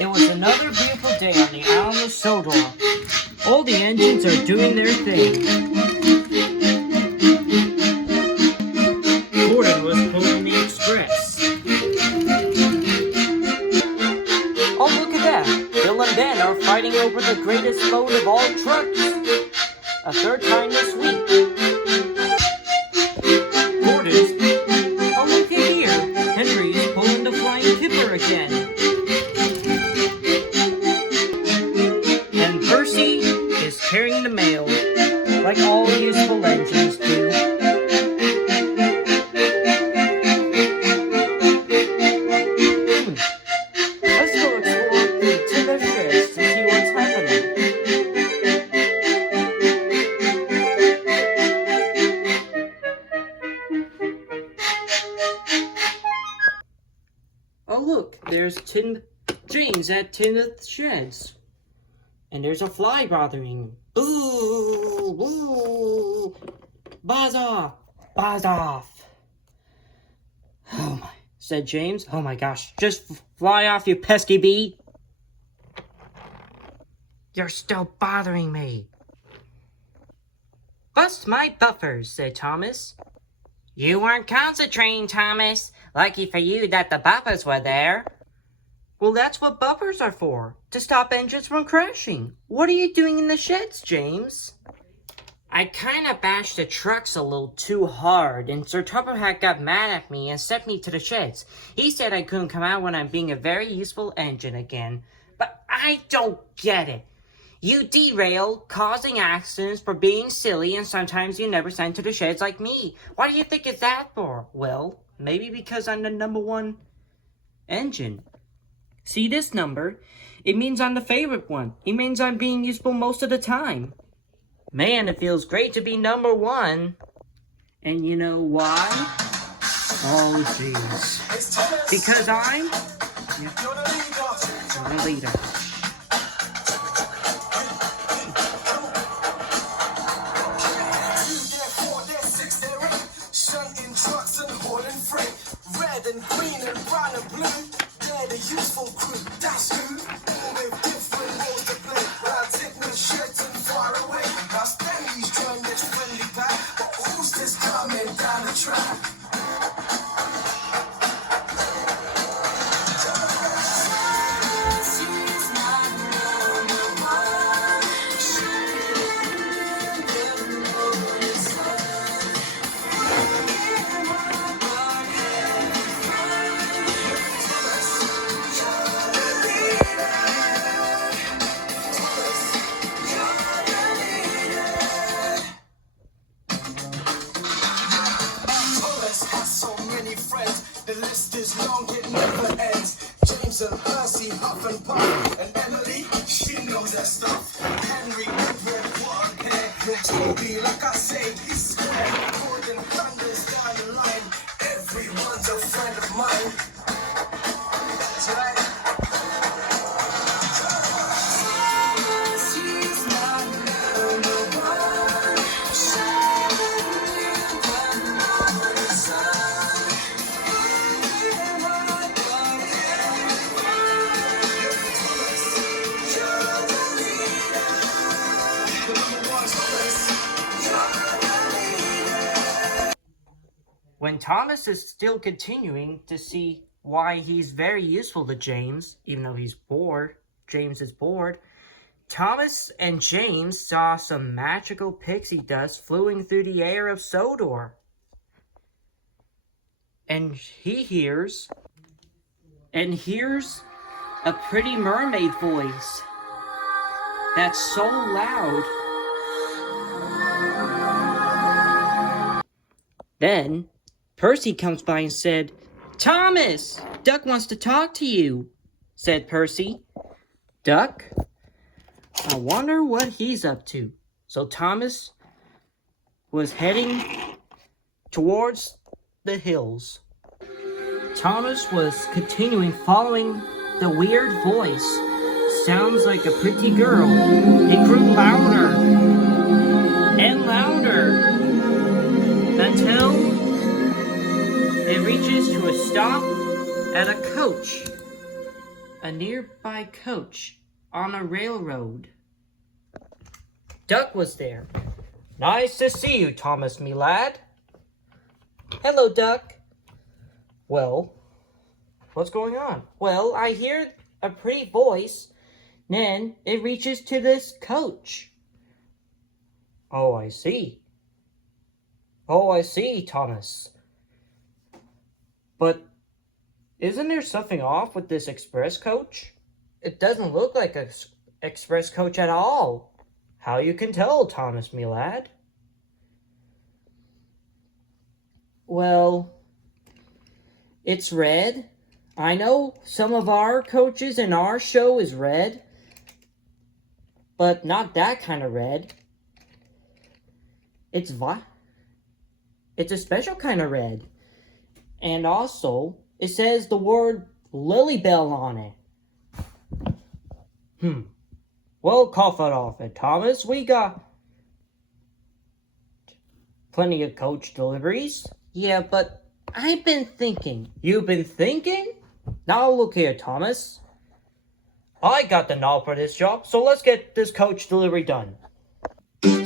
It was another beautiful day on the island of Sodor. All the engines are doing their thing. Gordon was pulling the express. Oh, look at that! Bill and Ben are fighting over the greatest load of all trucks. A third time this week. Gordon's... Oh, look at here! Henry is pulling the flying kipper again. And Percy is carrying the mail, like all useful engines do. Let's go explore the timber sheds to see what's happening. Oh look, there's James at Timothy Sheds. And there's a fly bothering him. Boo! Boo! Buzz off! Buzz off! Oh my, said James. Oh my gosh, just fly off, you pesky bee! You're still bothering me. Bust my buffers, said Thomas. You weren't concentrating, Thomas. Lucky for you that the buffers were there. Well, that's what buffers are for, to stop engines from crashing. What are you doing in the sheds, James? I kinda bashed the trucks a little too hard, and Sir Tupperhat got mad at me and sent me to the sheds. He said I couldn't come out when I'm being a very useful engine again. But I don't get it. You derail, causing accidents for being silly, and sometimes you never send to the sheds like me. Why do you think it's that for? Well, maybe because I'm the #1 engine. See this number? It means I'm the favorite one. It means I'm being useful most of the time. Man, it feels great to be #1. And you know why? Oh, jeez. Because I'm the leader. Red and green and brown and blue. They're the useful crew, that's who. All with different roles to play. But I take no shirts and far away. Now Stanley's joined this friendly pack. But who's this coming down the track? The list is long, it never ends. James and Percy, Huff and Puff. And Emily, she knows her stuff. Henry, red, what a hair. Toby, like I say, he's square. Gordon, thunders down the line. Everyone's a friend of mine. That's right. When Thomas is still continuing to see why he's very useful to James, even though he's bored, James is bored, Thomas and James saw some magical pixie dust flowing through the air of Sodor. And he hears a pretty mermaid voice that's so loud. Then Percy comes by and said, Thomas, Duck wants to talk to you, said Percy. Duck? I wonder what he's up to. So Thomas was heading towards the hills. Thomas was continuing following the weird voice. Sounds like a pretty girl. It grew louder and louder until it reaches to a stop at a coach. a nearby coach on a railroad. Duck was there. Nice to see you, Thomas, me lad. Hello, Duck. Well, what's going on? Well, I hear a pretty voice, then it reaches to this coach. Oh, I see. Oh, I see, Thomas. But isn't there something off with this express coach? It doesn't look like an express coach at all. How you can tell, Thomas, me lad? Well, it's red. I know some of our coaches in our show is red, but not that kind of red. It's a special kind of red. And also, it says the word Lilybell on it. Well, cough it off it, Thomas. We got plenty of coach deliveries. Yeah, but I've been thinking. You've been thinking? Now look here, Thomas. I got the knob for this job, so let's get this coach delivery done.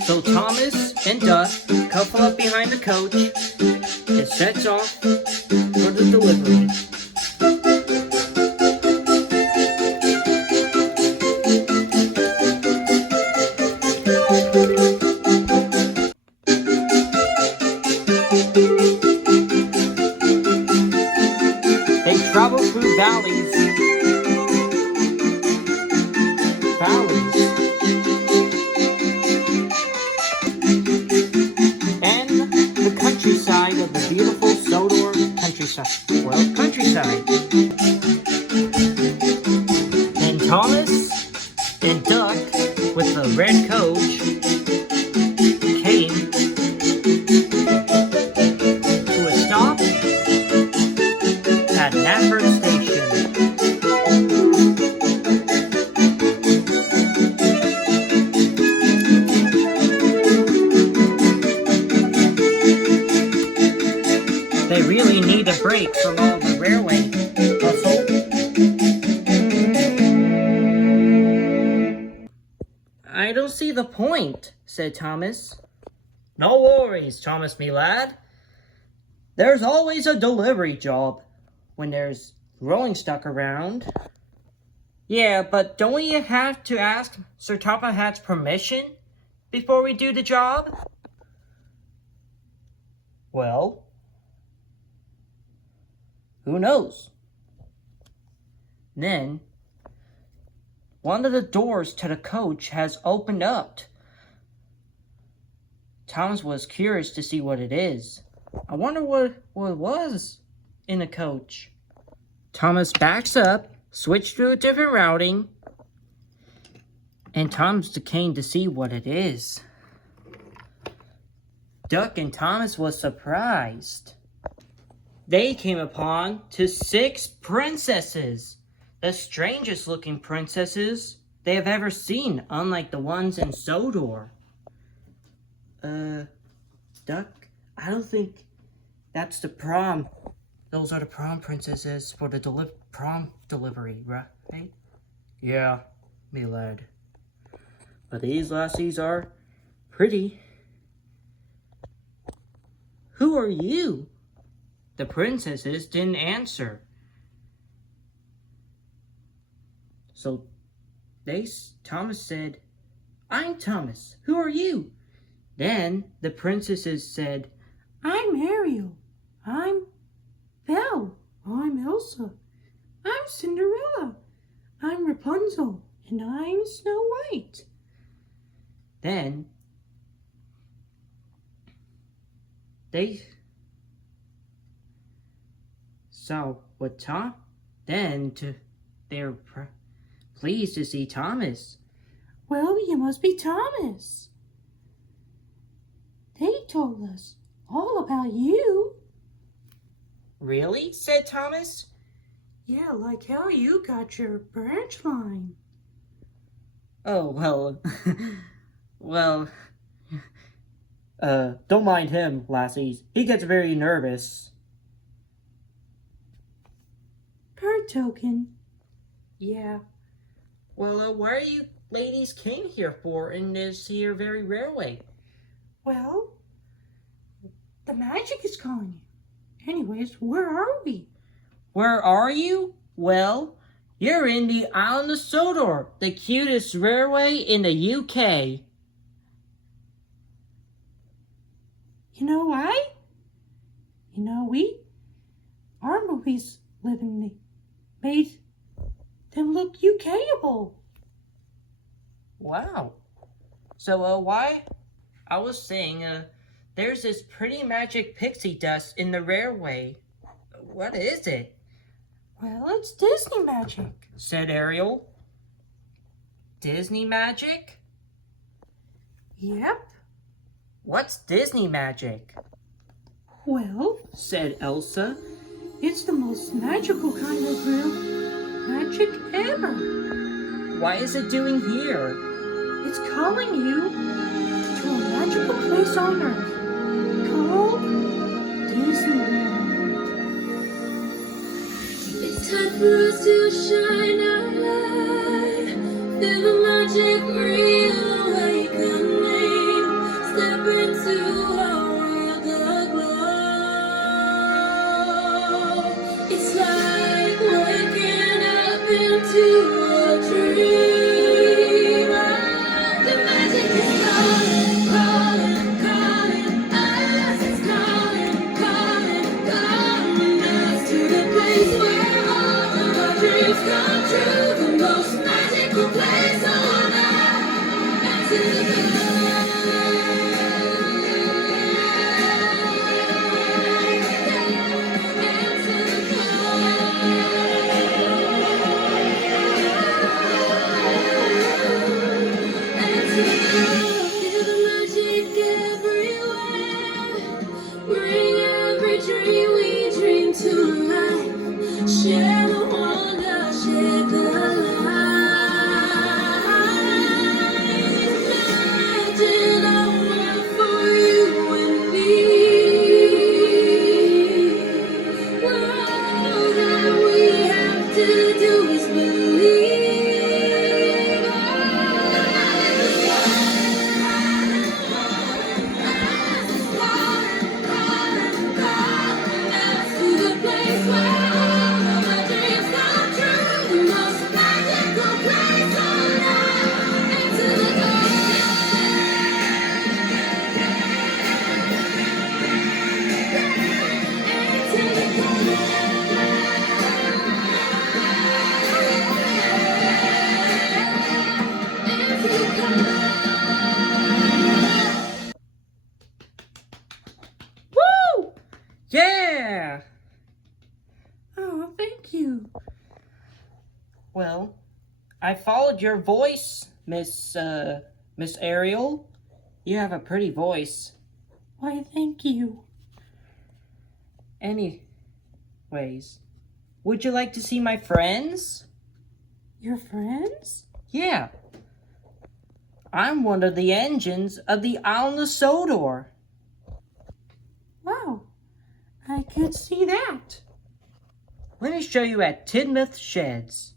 So Thomas and Duck couple up behind the coach. It sets off for the delivery. They travel through valleys, and the countryside of the beautiful Sodor countryside. Well, countryside. And Thomas and Duck, with the red coach, came to a stop at Nafford Station. They really need a break from all the railway hustle. I don't see the point, said Thomas. No worries, Thomas, me lad. There's always a delivery job when there's rolling stock around. Yeah, but don't we have to ask Sir Top Hat's permission before we do the job? Well, who knows? Then, one of the doors to the coach has opened up. Thomas was curious to see what it is. I wonder what it was in the coach. Thomas backs up, switched to a different routing, and Thomas came to see what it is. Duck and Thomas was surprised. They came upon to 6 princesses, the strangest looking princesses they have ever seen, unlike the ones in Sodor. Duck, I don't think that's the prom. Those are the prom princesses for the prom delivery, right? Yeah, me lad. But these lassies are pretty. Who are you? The princesses didn't answer. So Thomas said, I'm Thomas. Who are you? Then the princesses said, I'm Ariel. I'm Belle. I'm Elsa. I'm Cinderella. I'm Rapunzel. And I'm Snow White. Then they saw what Tom. They're pleased to see Thomas. Well, you must be Thomas. They told us all about you. Really? Said Thomas. Yeah, like how you got your branch line. Oh, well, don't mind him, lassies. He gets very nervous. Per token, Yeah. Well, why are you ladies came here for in this here very railway? Well, the magic is calling you. Anyways, where are we? Where are you? Well, you're in the Island of Sodor, the cutest railway in the UK. You know why? You know, our movies made them look UKable. Wow. So, why? I was saying, there's this pretty magic pixie dust in the railway. What is it? Well, it's Disney magic. Said Ariel. Disney magic? Yep. What's Disney magic? Well, Said Elsa. it's the most magical kind of real magic ever. Why is it doing here? It's calling you to a magical place on Earth called Disneyland. It's time for us to shine our light. Feel the magic reawakening. Step into a world aglow. It's like waking up into a dream. The magic is calling, calling, calling us. It's calling, calling, calling us to the place where all of our dreams come true. The most magical place on earth. And to the feel the magic everywhere. Bring every dream we dream to life. Share the wonder, share the light. Imagine a world for you and me. All that we have to do is believe. Woo! Yeah! Oh, thank you. Well, I followed your voice, Miss Ariel. You have a pretty voice. Why, thank you. Anyways, would you like to see my friends? Your friends? Yeah. I'm one of the engines of the Island of Sodor. Wow, I could see that. Let me show you at Tidmouth Sheds.